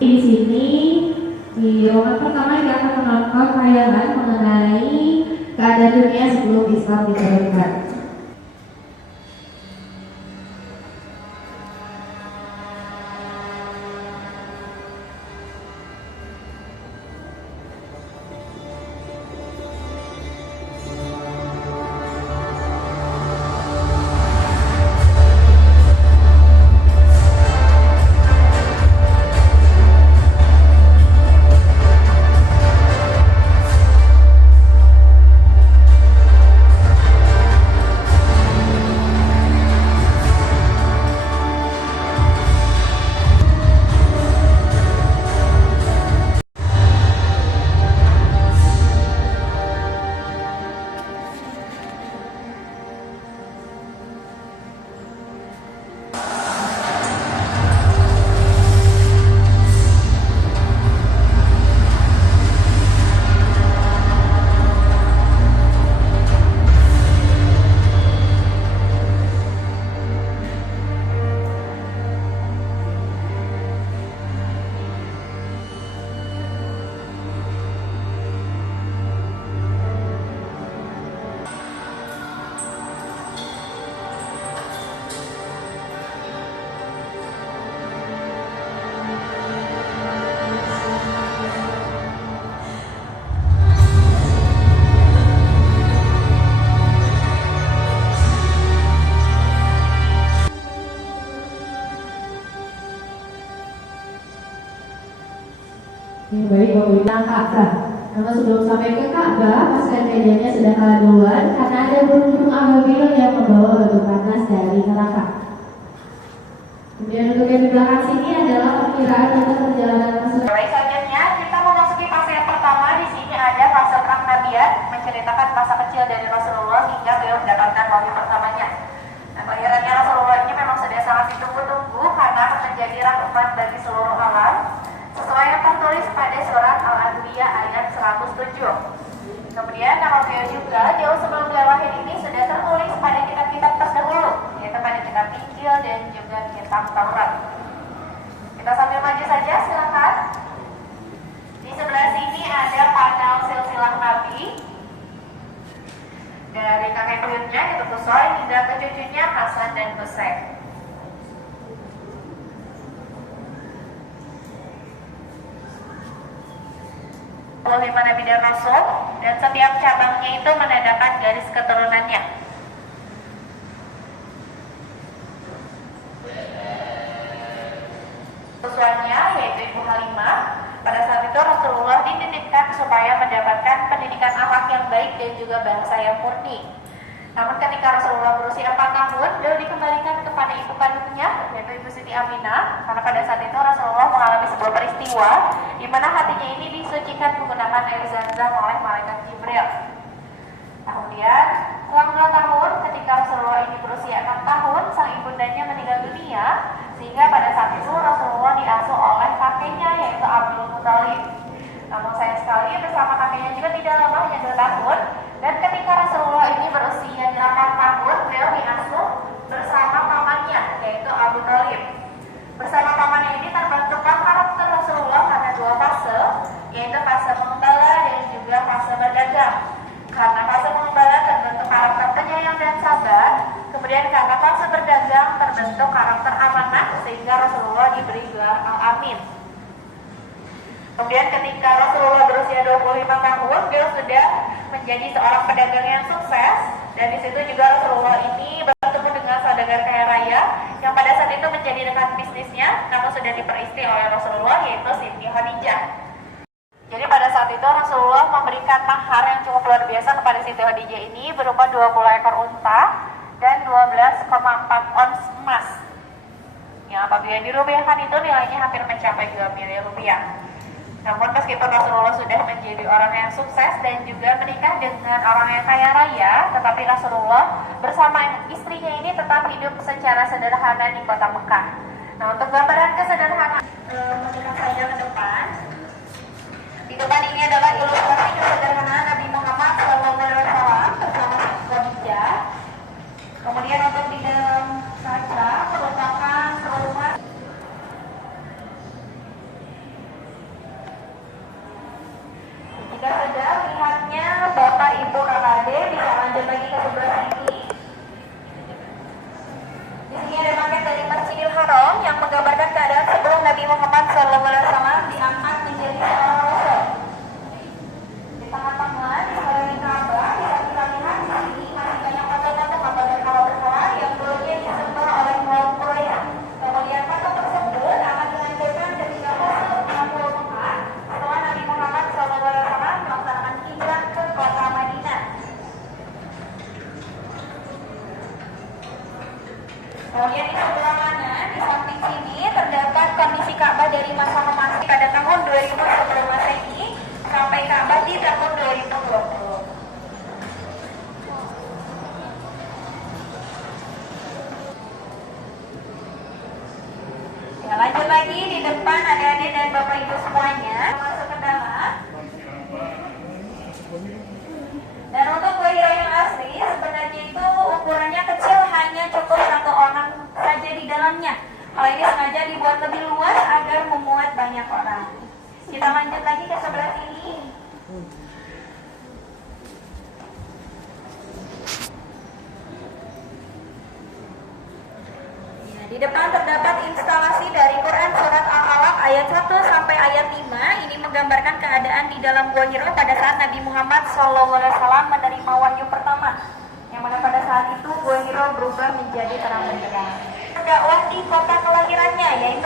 Di sini di roman pertama kita akan menonton tayangan mengenai keadaan dunia sebelum Islam diturunkan. Baik, Bapak bilang Ka'bah. Namun sebelum sampai ke Ka'bah, pasukan medianya sudah kalah duluan karena ada burung-burung ababil yang membawa batu panas dari neraka. Kemudian untuk yang di belakang sini adalah perkiraan tentang perjalanan pasukan. Baik, selanjutnya kita memasuki fase yang pertama. Di sini ada fase perang nabiat, menceritakan masa kecil dari Rasulullah hingga beliau mendapatkan wahyu pertamanya. Nah, kelahirannya Rasulullah ini memang sudah sangat ditunggu-tunggu karena akan menjadi rahmat bagi seluruh alam, sesuai yang tertulis pada surat Al-Anbiya ayat 107. Kemudian nama beliau juga jauh sebelum beliau lahir ini sudah tertulis pada kitab-kitab terdahulu, yaitu pada kitab Injil dan juga kitab Taurat. Kita sambil maju saja, silakan. Di sebelah sini ada panel silsilah Nabi dari kakek buyutnya yaitu Kusoi hingga ke cucunya Hasan dan Husain. Lima Nabi dan Rasul, dan setiap cabangnya itu menandakan garis keturunannya. Tujuannya yaitu Ibu Halimah. Pada saat itu Rasulullah dititipkan supaya mendapatkan pendidikan akhlak yang baik dan juga bahasa yang murni. Namun ketika Rasulullah berusia 4 tahun, beliau dikembalikan kepada ibu kandungnya, yaitu Ibu Siti Aminah, karena pada saat itu Rasulullah mengalami sebuah peristiwa di mana hatinya ini disucikan menggunakan air zam-zam oleh malaikat Jibril. Kemudian, setelah 2 tahun, ketika Rasulullah ini berusia 6 tahun, sang ibundanya meninggal dunia, sehingga pada saat itu Rasulullah diasuh oleh kakeknya, yaitu Abdul Muthalib. Namun sayang sekali bersama kakeknya juga tidak lama, hanya 2 tahun, dan ketika Rasulullah ini berusia 8 tahun, beliau diasuh bersama pamannya, yaitu Abu Thalib. Bersama pamannya ini terbentuklah karakter Rasulullah pada 2 fase, yaitu fase mengembala dan juga fase berdagang. Karena fase mengembala terbentuk karakter penyayang dan sabar, kemudian karena fase berdagang terbentuk karakter amanah, sehingga Rasulullah diberi gelar Al-Amin. Kemudian ketika Rasulullah berusia 25 tahun, beliau sudah menjadi seorang pedagang yang sukses, dan di situ juga Rasulullah ini bertemu dengan saudagar kaya raya yang pada saat itu menjadi rekan bisnisnya, namun sudah diperistri oleh Rasulullah, yaitu Siti Khadijah. Jadi pada saat itu Rasulullah memberikan mahar yang cukup luar biasa kepada Siti Khadijah ini berupa 20 ekor unta dan 12,4 ons emas. Yang apabila dirupiahkan itu nilainya hampir mencapai 2 miliar rupiah. Namun meskipun Rasulullah sudah menjadi orang yang sukses dan juga menikah dengan orang yang kaya raya, tetapi Rasulullah bersama istrinya ini tetap hidup secara sederhana di kota Mekah. Nah, untuk gambaran kesederhanaan, menunjukkan saja ke depan. Di depan ini adalah ilustrasi kesederhanaan Nabi Muhammad SAW bersama Khadijah. Kemudian untuk di dalam kaca merupakan rumah. Ka'bah dari masa ke Masih pada tahun 2000 sebelum Masehi sampai Ka'bah di tahun 2020. Ya, lanjut lagi di depan adik-adik dan bapak ibu semuanya masuk ke dalam. Dan untuk kue hiro yang asli sebenarnya itu ukurannya kecil, hanya cukup satu orang saja di dalamnya. Kalau ini sengaja dibuat lebih luas agar memuat banyak orang. Kita lanjut lagi ke sebelah sini. Ya, di depan terdapat instalasi dari Quran Surat Al-Alaq ayat 1 sampai ayat 5. Ini menggambarkan keadaan di dalam Gua Hiro pada saat Nabi Muhammad SAW menerima wahyu pertama. Yang mana pada saat itu Gua Hiro berubah menjadi terang benderang. Dakwah di kota kelahirannya, yaitu